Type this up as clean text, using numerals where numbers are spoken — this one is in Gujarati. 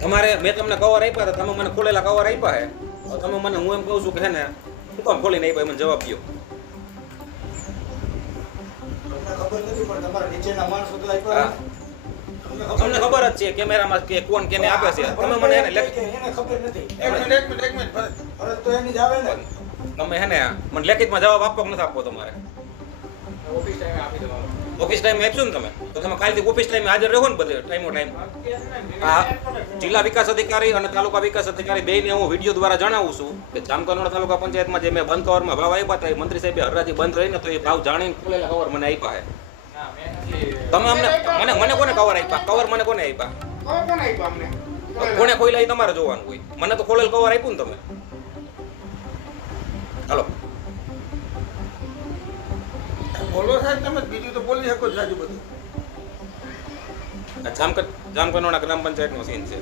તમારે મેં તમને કવર આપ્યા હતા, તમે મને ખોલેલા કવર આપ્યા હે. તમે મને હું એમ કહું છું કે હે ને શું કામ ખોલીને આપ્યા, મને જવાબ દો. ખબર નથી પણ તમારા નીચેના માણસો તો આપ્યા. તમને ખબર જ છે કેમેરામાં કે કોણ કેને આપે છે. તમે મને એને એને ખબર નથી. એક મિનિટ ફરજ તો એની જ આવે ને. તમે હે ને મને લેખિતમાં જવાબ આપવો કે નથી આપવો તમારે? ઓફિસ ટાઈમે આપી દેવાનો. ઓફિસ ટાઈમે આપશો ને તમે, તો તમે કાલથી ઓફિસ ટાઈમે હાજર રહો ને બધે ટાઈમો ટાઈમ. આ જિલ્લા વિકાસ અધિકારી અને તાલુકા વિકાસ અધિકારી બેયને હું વિડીયો દ્વારા જણાવું છું કે જામકંડોળા તાલુકા પંચાયતમાં જે મેં બંધ કવરમાં ભાવ આપ્યા હતા, એ મંત્રી સાહેબે હરરાજી બંધ રહીને તો એ ભાવ જાણીને ખોલેલા કવર મને આપ્યા છે. તમે અમને મને કોને કવર આપ્યા? કવર મને કોને આપ્યા? કોણ આપ્યું અમને? કોને ખોઈલા એ તમારે જોવાનું હોય. મને તો ખોલેલ કવર આપ્યું ને તમે. હાલો બોલો સાહેબ, તમે બીજું તો બોલી શકો જાજુ બધું. જામકંડોળા ગ્રામ પંચાયતનો સીન છે.